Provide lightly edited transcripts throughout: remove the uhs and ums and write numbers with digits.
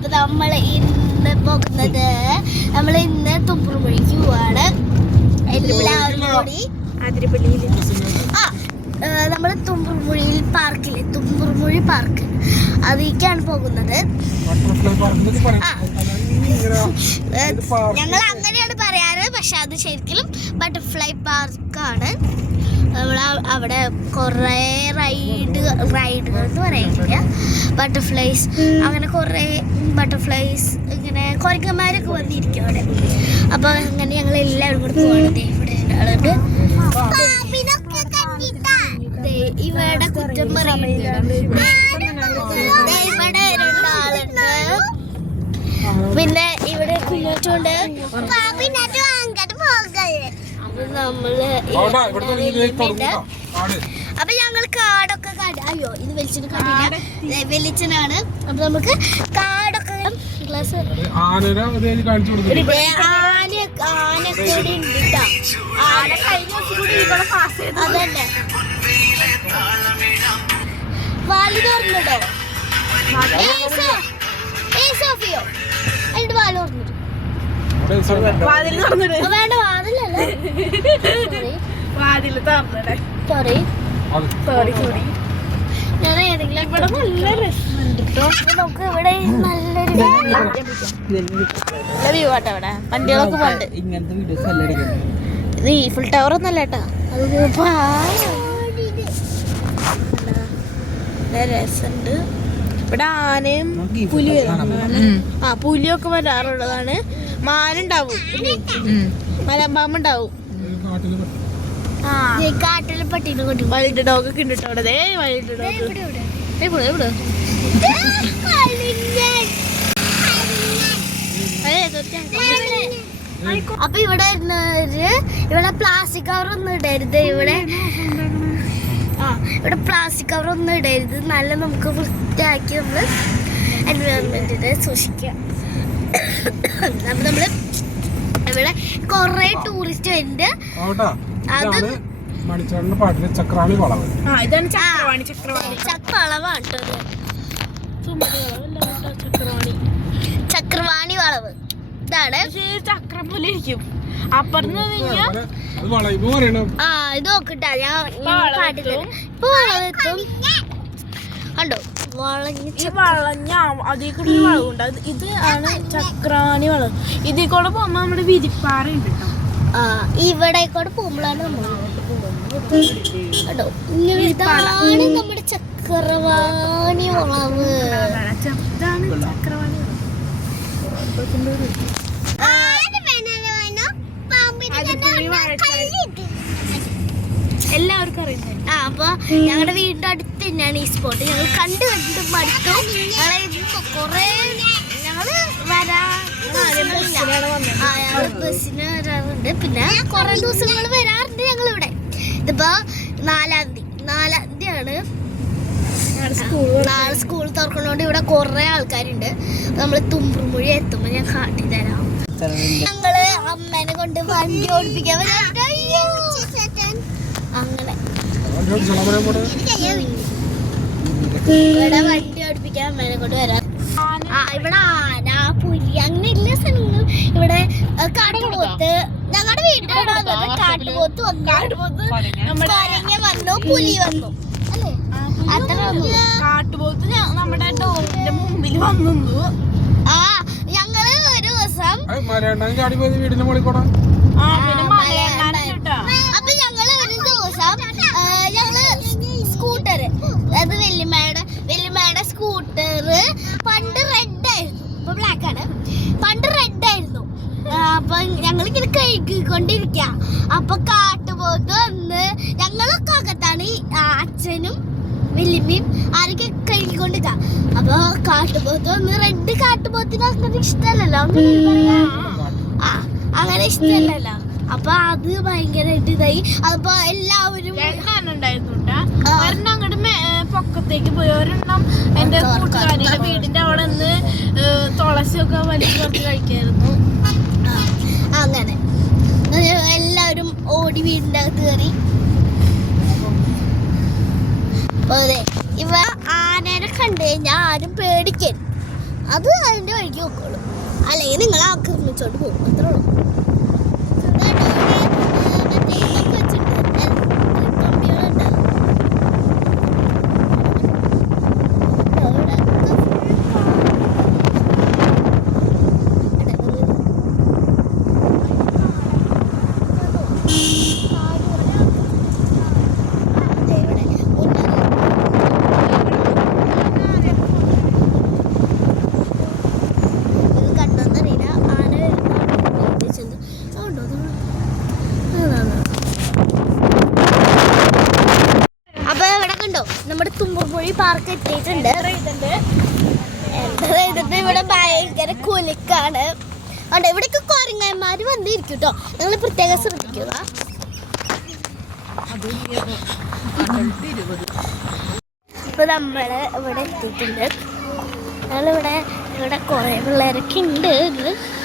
അപ്പൊ നമ്മൾ ഇന്ന് പോകുന്നത് തുമ്പുറുമുഴിക്ക് പോവാണ്. എല്ലാവരും കൂടി നമ്മൾ തുമ്പുറുമുഴിയിൽ പാർക്കില്ലേ, തുമ്പുറുമുഴി പാർക്ക്, അതിലേക്കാണ് പോകുന്നത്. ഞങ്ങൾ അങ്ങനെയാണ് പറയാറ്, പക്ഷെ അത് ശരിക്കും ബട്ടർഫ്ലൈ പാർക്കാണ്. അവിടെ കുറേ റൈഡുകൾ എന്ന് പറയാനില്ല, ബട്ടർഫ്ലൈസ്, അങ്ങനെ കുറേ ബട്ടർഫ്ലൈസ്, ഇങ്ങനെ കുരങ്ങന്മാരൊക്കെ വന്നിരിക്കും അവിടെ. അപ്പോൾ അങ്ങനെ ഞങ്ങൾ എല്ലാവരും കൂടെ പോകണത്. ഇവിടെ ഒരാളുണ്ട്, ഇവിടെ കുറ്റം പറയുന്നുണ്ട്, ഇവിടെ രണ്ടാളുണ്ട്, പിന്നെ ഇവിടെ കുഞ്ഞോച്ചുണ്ട്. അപ്പൊ ഞങ്ങൾ കാടൊക്കെ അയ്യോ ഇത് വലിച്ചിട്ട് കണ്ടില്ല, വെളിച്ചനാണ്. അപ്പൊ നമുക്ക് കാടൊക്കെ ആനയൊക്കെ അതന്നെ വാല് തുറന്നിട്ടോ, സോഫിയോ അതിന്റെ വാല് തുറന്നിട്ടു. വേണ്ട വാതിലല്ലേ, സോറി. ഞാൻ ഏതെങ്കിലും ഇവിടെ നല്ല രസമുണ്ട്. നമുക്ക് ഇവിടെ നല്ലൊരു വ്യൂ ആട്ടോ. ഇവിടെ വണ്ടികളൊക്കെ പോണ്ട്. ഇത് ഈഫിൾ ടവർ ഒന്നല്ല കേട്ടോ, അത് രസമുണ്ട്. ഇവിടെ ആനയും പുലിയൊക്കെ വരാറുള്ളതാണ്. മാനുണ്ടാവും, മലമ്പാമ്പുണ്ടാവും, കാട്ടിലെ പട്ടീനെ കൊണ്ട് വൈൽഡ് ഡോഗ് ഒക്കെ ഉണ്ട് അവിടെ. വൈൽഡ് ഡോഗ് അപ്പൊ ഇവിടെ ഇവിടെ പ്ലാസ്റ്റിക് കവർ ഒന്നും ഇടരുത്. ഇവിടെ പ്ലാസ്റ്റിക് കവർ ഒന്നും ഇടരുത്. നല്ല നമുക്ക് വൃത്തിയാക്കി നമ്മള് എൻവയോൺമെന്റിനെ സൂക്ഷിക്കാം. അപ്പൊ നമ്മള് ഇവിടെ കൊറേ ടൂറിസ്റ്റ് വരുന്നുണ്ട്. ചക്രവാണി വളവ്, ചക്രവാണി വളവ് ഇതാണ്. ചക്രം പോലെ ഇരിക്കും. അപ്പുറത്ത് ഇത് നോക്കട്ടാ, ഞാൻ കാട്ടിത്തരാം. ഇപ്പൊ വളവെത്തും കണ്ടോ, വളഞ്ഞ അതിൽ കൂടെ ഒരു വളവുണ്ട്. ഇത് ആണ് ചക്രാണി വളവ്. ഇതിൽ കൂടെ പോകുമ്പോ നമ്മുടെ വിരിപ്പാറ ഉണ്ട് കേട്ടോ. ഇവിടെ കൂടെ പോകുമ്പോഴാണ് നമ്മൾ കേട്ടോ, ഇതാണ് നമ്മുടെ ചക്രവാണി വളവ്. ചക്രവാണി എല്ലാവർക്കും അറിയുന്നത്. അപ്പൊ ഞങ്ങളുടെ വീടിന്റെ അടുത്ത് തന്നെയാണ് ഈ സ്പോട്ട്. ഞങ്ങൾ കണ്ടു മടുത്തു. കൊറേ ഞങ്ങള് ബസ്സിന് വരാറുണ്ട്. പിന്നെ കൊറേ ദിവസങ്ങൾ വരാറുണ്ട് ഞങ്ങൾ ഇവിടെ. ഇതിപ്പോ 4-ാം തീയതി ആണ്. നാളെ സ്കൂൾ തുറക്കുന്നോണ്ട് ഇവിടെ കൊറേ ആൾക്കാരുണ്ട്. നമ്മള് തുമ്പുറുമുഴി എത്തുമ്പോ ഞാൻ കാട്ടിത്തരാം. ഞങ്ങള് അമ്മേനെ കൊണ്ട് വണ്ടി ഓടിപ്പിക്കാൻ അങ്ങനെ ഇവിടെ വണ്ടി ഓടിപ്പിക്കാൻ അമ്മേനെ കൊണ്ട് വരാം. ഇവിടെ ആന, പുലി, അങ്ങനെ എല്ലാ സ്ഥലങ്ങളും. ഇവിടെ കാട്ടുപോത്ത്, ഞങ്ങളുടെ വീട്ടിൽ കാട്ടുപോത്ത് വന്നു, പുലി വന്നു അല്ലേ, അത്ര കാട്ടുപോത്ത് നമ്മുടെ ഡോറിന്റെ മുമ്പിൽ വന്നു. ഞങ്ങള് ഒരു ദിവസം അപ്പൊ ഞങ്ങള് ഒരു ദിവസം ഞങ്ങള് സ്കൂട്ടർ, അത് വല്യമ്മയുടെ സ്കൂട്ടർ പണ്ട് റെഡ് ആയിരുന്നു, ഇപ്പൊ ബ്ലാക്ക് ആണ്. പണ്ട് റെഡ് ആയിരുന്നു. അപ്പൊ ഞങ്ങളിങ്ങനെ കഴുകിക്കൊണ്ടിരിക്ക. അപ്പൊ കാട്ടുപോത്ത് വന്ന്, ഞങ്ങളൊക്കെ അകത്താണ്, അച്ഛനും വല്യമ്മയും ആരൊക്കെ കഴുകിക്കൊണ്ടിരിക്ക. അപ്പൊ കാട്ടുപോത്ത് വന്ന്, റെഡ് കാട്ടുപോത്തിന് അങ്ങനെ ഇഷ്ടമല്ലല്ലോ, അങ്ങനെ ഇഷ്ടമല്ലല്ലോ. അപ്പൊ അത് ഭയങ്കരമായിട്ട് ഇതായി. അതിപ്പോ എല്ലാവരും അങ്ങോട്ട് പൊക്കത്തേക്ക് പോയി. ഒരെണ്ണം എന്റെ കൂട്ടുകാരിയുടെ വീടിന്റെ അവിടെ നിന്ന് തുളസിയൊക്കെ വലിയ കുറച്ച് കഴിക്കായിരുന്നു. അങ്ങനെ എല്ലാവരും ഓടി വീടിന്റെ അകത്ത് കയറി. ഇവ ആനേനെ കണ്ടു കഴിഞ്ഞാൽ ആരും പേടിക്കരുത്. അത് അതിന്റെ വഴിക്ക് നോക്കുള്ളൂ, അല്ലെങ്കിൽ നിങ്ങൾ ആക്രമിച്ചോണ്ട് പോകും. അത്രേ ഉള്ളൂ. അപ്പൊ ഇവിടെ കണ്ടോ നമ്മുടെ തുമ്പുഴി പാർക്ക് എത്തിയിട്ടുണ്ട്. ഇവിടെ ഭയങ്കര കുലുക്കാണ്. അവിടെ ഇവിടേക്ക് കുരങ്ങന്മാര് വന്നിരിക്കും കേട്ടോ, നിങ്ങൾ പ്രത്യേകം ശ്രദ്ധിക്കുക. ഇപ്പൊ നമ്മള് ഇവിടെ എത്തിയിട്ടുണ്ട്. ഞങ്ങളിവിടെ കുറെ പിള്ളേരൊക്കെ ഉണ്ട്.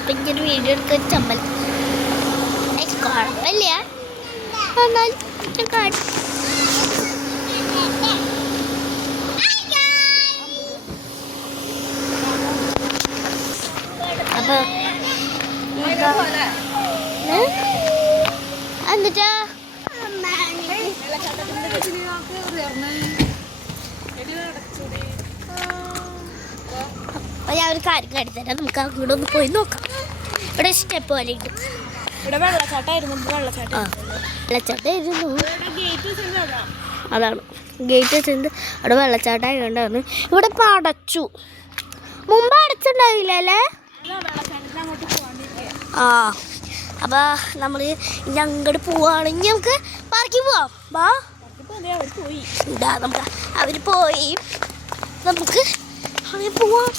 ഭയങ്കര വീഡിയോ എടുക്കാൻ ചമ്മൽ കുഴപ്പമില്ല, എന്നാലും അപ്പൊ എന്നിട്ടാ ഞാൻ ഒരു കാര്യം കാണിത്തരാം, നമുക്ക് അങ്ങോട്ട് ഒന്ന് പോയി നോക്കാം. ഇവിടെ സ്റ്റെപ്പ് പോലെ ഉണ്ട്. ഇവിടെ വെള്ളച്ചാട്ടമായിരുന്നു. അതാണ് ഗേറ്റ് വെച്ചിട്ട് അവിടെ വെള്ളച്ചാട്ടം ആയതുകൊണ്ടാണ്. ഇവിടെ ഇപ്പം അടച്ചു, മുമ്പ് അടച്ചിട്ടുണ്ടാവില്ല അല്ലേ? ആ അപ്പൊ നമ്മള് ഇനി അങ്ങോട്ട് പോവാണെങ്കിൽ നമുക്ക് പാർക്കിൽ പോവാം. വാ, ഇതാ നമുക്ക് അവര് പോയി, നമുക്ക് അങ്ങനെ പോവാം.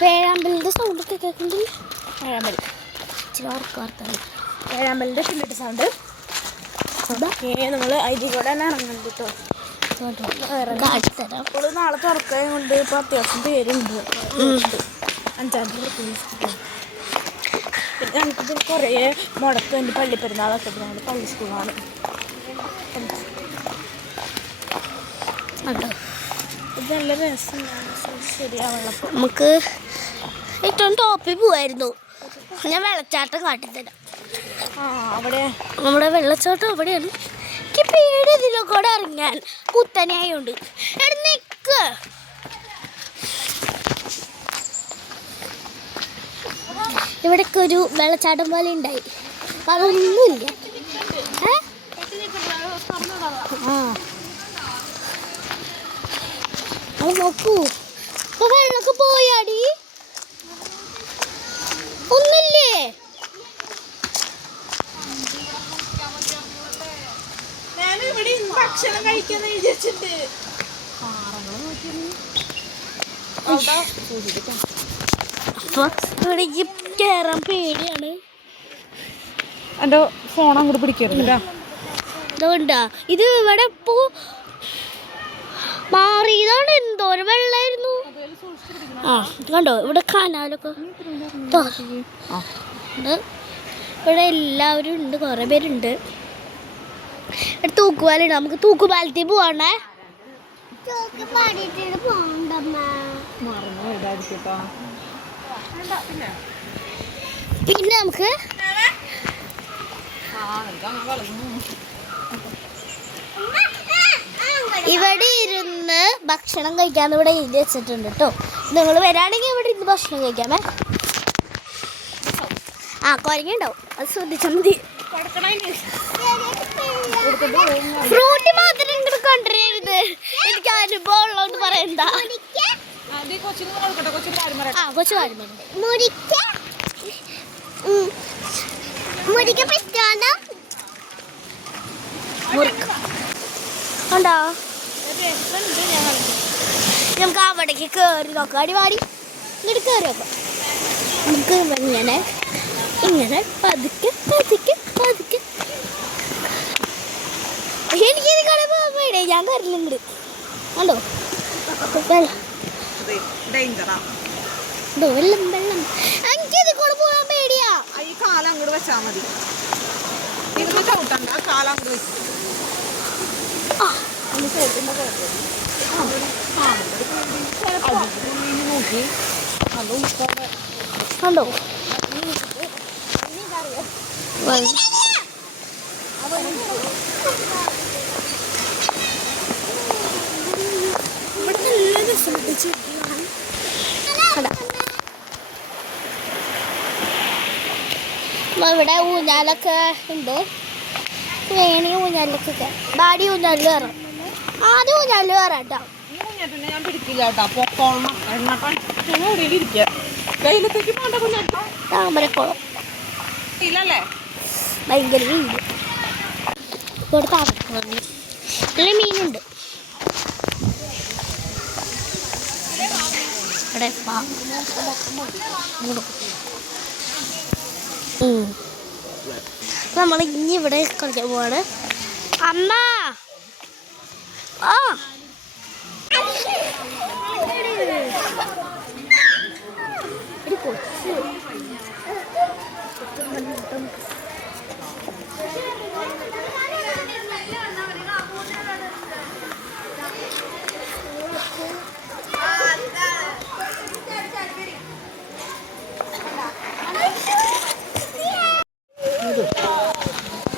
പേഴാമ്പലിന്റെ സൗണ്ട് ഒക്കെ കേൾക്കുന്നുണ്ട്. ഏഴാമ്പലി ഇച്ചിരി ഓർക്കാർക്കാണ് ഏഴാമ്പലിന്റെ പിന്നിട്ട് സൗണ്ട്. നമ്മൾ അതിൽ കൂടെ തന്നെ ഇറങ്ങുന്നുണ്ട് കേട്ടോ. അപ്പോൾ നാളെ തുറക്കുകയും കൊണ്ട് ഇപ്പൊ അത്യാവശ്യം പേരുണ്ട്. 5-ാം തീയതി പിന്നെ ഞങ്ങൾക്ക് കുറേ മുടക്കുണ്ട്. പള്ളിപ്പെരുന്നാളൊക്കെ ഞങ്ങൾ പള്ളി സ്കൂളാണ്. ഇത് നല്ല രസമാണ്. ശരിയാവണം. നമുക്ക് ഏറ്റവും ടോപ്പിൽ പോവായിരുന്നു. ഞാൻ വെള്ളച്ചാട്ടം കാട്ടിത്തരാം. അവിടെ നമ്മുടെ വെള്ളച്ചാട്ടം അവിടെയാണ്. എനിക്ക് പേടി ഇതിലൊക്കെ കൂടെ ഇറങ്ങാൻ, കുത്തനെയായോണ്ട്. എവിടെ നിൽക്ക്, ഇവിടൊക്കെ ഒരു വെള്ളച്ചാട്ടം പോലെ ഉണ്ടായി, അതൊന്നുമില്ല. അത് നോക്കൂ, ഇപ്പൊ വെള്ളമൊക്കെ പോയാടി, ഒന്നില്ലേ? ഞാനിവിടെ ഭക്ഷണം കഴിക്കാൻ വിചാരിച്ചിട്ട് അപ്പൊ ഇവിടേക്ക് കയറാൻ പേടിയാണ്. എൻ്റെ ഫോൺ അങ്ങോട്ട് പിടിക്കരുത്. അതുകൊണ്ടാ ഇത് ഇവിടെ ഇപ്പോ മാറിയതാണ്. എന്തോരം വെള്ളമായിരുന്നു. ആ കണ്ടോ, ഇവിടെ കനാലൊക്കെ ഇവിടെ എല്ലാവരും ഉണ്ട്, കുറെ പേരുണ്ട്. ഇവിടെ തൂക്കുപാലുണ്ട്, നമുക്ക് തൂക്കുപാലത്തിൽ പോവാണേ. പിന്നെ നമുക്ക് ഇവിടെ ഇരുന്ന് ഭക്ഷണം കഴിക്കാന്ന് ഇവിടെ എഴുതി വെച്ചിട്ടുണ്ട് കേട്ടോ. നിങ്ങൾ വരാണെങ്കിൽ ഇവിടെ ഇരുന്ന് ഭക്ഷണം കഴിക്കാമേ. ആ കുരങ്ങുണ്ടാവും, അത് ശ്രദ്ധിച്ചാൽ മതി. ഫ്രൂട്ടി മാത്രം ഇങ്ങോട്ട് കൊണ്ടുവരരുത്, എനിക്ക് അനുഭവം ഉള്ളതെന്ന് പറയണ്ട. ആ കൊച്ചു കാര്യം ഉണ്ടോ? നമുക്ക് അവിടേക്ക് കയറി നോക്കാം. അടിവാടി ഇങ്ങോട്ട് കയറി നോക്കാം. നമുക്ക് ഇങ്ങനെ ഇങ്ങനെ പതുക്കെ പതുക്കെ പതുക്കെ. എനിക്കിത് കാണാൻ പേടിയാ, ഞാൻ കയറില്ല. കണ്ടോ വെള്ളം വെള്ളം, എനിക്കിത് കൂടെ പോകാൻ പേടിയാ. ഈ കാലം അങ്ങോട്ട് വെച്ചാൽ മതി. ചവിട്ടണ്ട, കാലം അങ്ങോട്ട് വെച്ചു. നോക്കി അത് ഉൾക്കൊണ്ട കണ്ടോ ഇവിടെ ഊഞ്ഞാലൊക്കെ ഉണ്ട്. വേണമെങ്കിൽ ഊഞ്ഞാലിലൊക്കെ ബാഡി ഊഞ്ഞാലിൽ കയറാം. ആദ്യം ഊഞ്ഞാലിൽ കയറാം കേട്ടോ. ഞാൻ പിടിക്കില്ല കേട്ടോ. പൊക്കോളണം ഇരിക്കുക കയ്യിലത്തേക്ക് പോണ്ട കുഞ്ഞാട്ടോ. താമരക്കുളം ഇല്ലല്ലേ ഭയങ്കര മീനുണ്ട്. ഇവിടെ താമരക്കുളം നല്ല മീനുണ്ട്. ഇവിടെ നമ്മൾ ഇനി ഇവിടെ കളിക്കാൻ പോവാണ്. അമ്മ ആ കൊച്ച്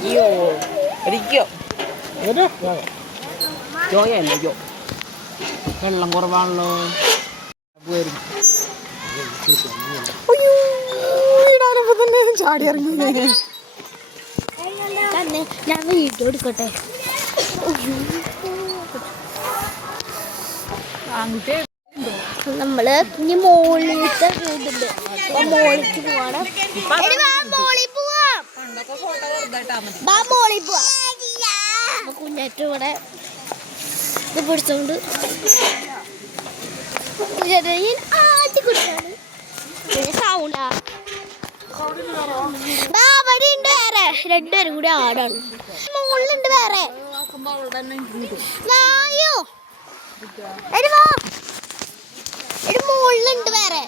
അയ്യോ ഇരിക്കോ ജോയല്ലേ ജോ വെള്ളം കുറവാണല്ലോ. ചാടി ഇറങ്ങി ഞാൻ വീഡിയോ എടുക്കട്ടെ. നമ്മള് ഇനി മോളിലത്തെ വീടുണ്ട്. മോളിക്ക് പോവാണ്. കുഞ്ഞാറ്റ ഇവിടെ ഇത് പിടിച്ചോണ്ട് ആദ്യം കുടിച്ചാണ് സൗണ്ടാ. അവിടെ ഉണ്ട് വേറെ രണ്ടുപേരും കൂടി ആടാണ്. മുകളിലുണ്ട് വേറെ നായോ മുകളിലുണ്ട് വേറെ.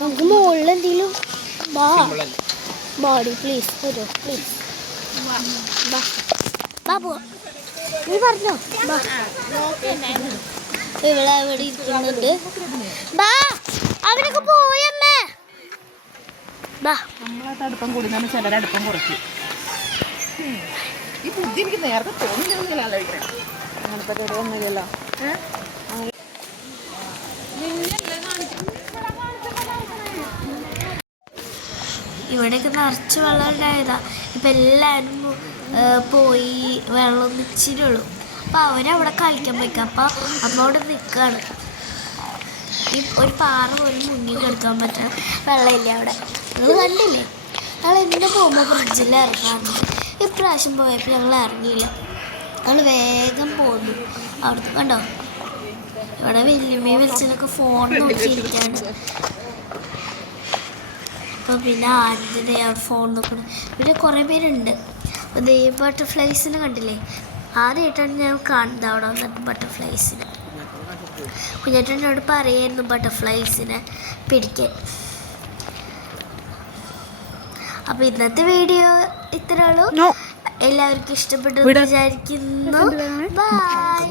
നമുക്ക് മുകളിൽ എന്തെങ്കിലും ബോഡി പ്ലീസ് വരോ പ്ലീസ് ബാബു നീ പറഞ്ഞോ. ഇവിടെ ഇവിടെ ഇരിക്കുന്നുണ്ട്. ബാ അവരൊക്കെ പോയമ്മേ. ബാ നമ്മളായിട്ട് അടുപ്പം കൂടുന്നതാണ് ചിലരെ അടുപ്പം കുറയ്ക്കും. ഈ ബുദ്ധി എനിക്ക് നേരത്തെ തോന്നില്ല ആലോചിക്കണം. അങ്ങനത്തെ ഒന്നുമില്ലല്ലോ. ഇവിടെയൊക്കെ നിറച്ച് വെള്ളം ഉണ്ടായതാ. ഇപ്പം എല്ലാവരും പോയി വെള്ളം ഇച്ചിരി ഉള്ളൂ. അപ്പം അവരവിടെ കളിക്കാൻ പോയിക്കാം. അപ്പം അമ്മ അവിടെ നിൽക്കുകയാണ്. ഈ ഒരു പാറ പോലും മുങ്ങി കിടക്കാൻ പറ്റാൻ വെള്ളമില്ല അവിടെ. നിങ്ങൾ കണ്ടില്ലേ? ഞങ്ങൾ എന്നെ പോകുമ്പോൾ ഫ്രിഡ്ജിൽ ഇറങ്ങാറുണ്ട്. ഇപ്രാവശ്യം പോയപ്പോൾ ഞങ്ങൾ ഇറങ്ങിയില്ല. ഞങ്ങൾ വേഗം പോന്നു. അവിടുത്തെ കണ്ടോ ഇവിടെ വല്യമ്മയും വിളിച്ചതൊക്കെ ഫോൺ നോക്കിയിരിക്കാണ്. അപ്പോൾ പിന്നെ ആദ്യത്തെ അവിടെ ഫോൺ നോക്കണം. ഇവിടെ കുറേ പേരുണ്ട്. അപ്പോൾ ഈ ബട്ടർഫ്ലൈസിനെ കണ്ടില്ലേ? ആദ്യമായിട്ടാണ് ഞാൻ കാണുന്നത് അവിടെ വന്നിട്ട് ബട്ടർഫ്ലൈസിനെ. കുഞ്ഞേട്ടനോട് പറയായിരുന്നു ബട്ടർഫ്ലൈസിനെ പിടിക്കാൻ. അപ്പോൾ ഇന്നത്തെ വീഡിയോ ഇത്രേ ഉള്ളൂ. എല്ലാവർക്കും ഇഷ്ടപ്പെട്ടു വിചാരിക്കുന്നു. ബൈ.